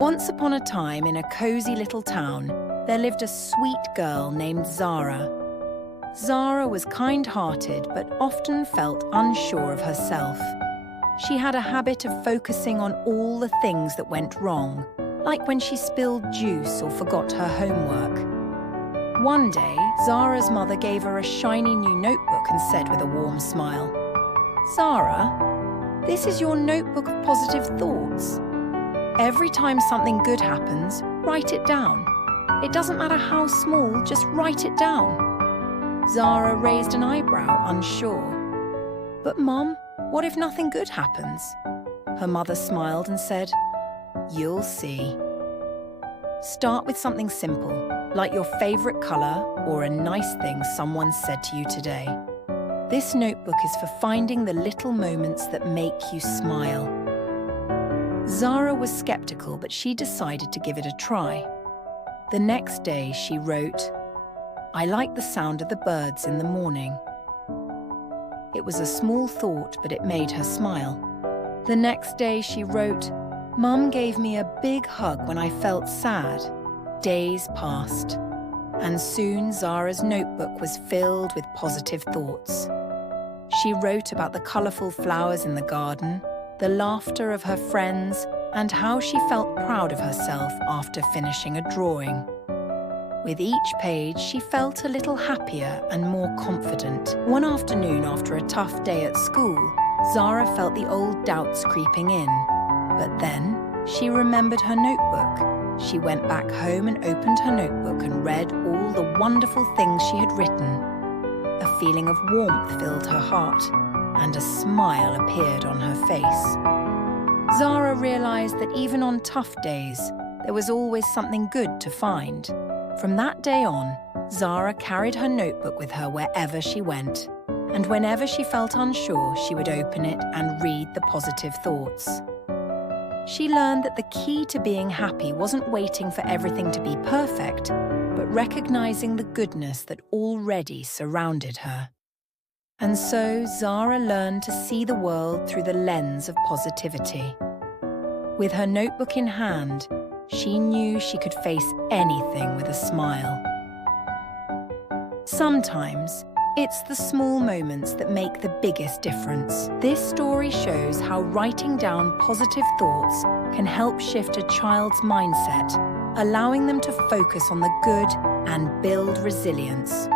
Once upon a time, in a cozy little town, there lived a sweet girl named Zara. Zara was kind-hearted but often felt unsure of herself. She had a habit of focusing on all the things that went wrong, like when she spilled juice or forgot her homework. One day, Zara's mother gave her a shiny new notebook and said with a warm smile, "Zara, this is your notebook of positive thoughts. Every time something good happens, write it down. It doesn't matter how small, just write it down." Zara raised an eyebrow, unsure. "But Mum, what if nothing good happens?" Her mother smiled and said, "You'll see. Start with something simple, like your favorite color or a nice thing someone said to you today. This notebook is for finding the little moments that make you smile." Zara was skeptical, but she decided to give it a try. The next day, she wrote, "I like the sound of the birds in the morning." It was a small thought, but it made her smile. The next day, she wrote, "Mum gave me a big hug when I felt sad." Days passed, and soon Zara's notebook was filled with positive thoughts. She wrote about the colourful flowers in the garden, the laughter of her friends, and how she felt proud of herself after finishing a drawing. With each page, she felt a little happier and more confident. One afternoon, after a tough day at school, Zara felt the old doubts creeping in. But then, she remembered her notebook. She went back home and opened her notebook and read all the wonderful things she had written. A feeling of warmth filled her heart, and a smile appeared on her face. Zara realized that even on tough days, there was always something good to find. From that day on, Zara carried her notebook with her wherever she went, and whenever she felt unsure, she would open it and read the positive thoughts. She learned that the key to being happy wasn't waiting for everything to be perfect, but recognizing the goodness that already surrounded her. And so Zara learned to see the world through the lens of positivity. With her notebook in hand, she knew she could face anything with a smile. Sometimes, it's the small moments that make the biggest difference. This story shows how writing down positive thoughts can help shift a child's mindset, allowing them to focus on the good and build resilience.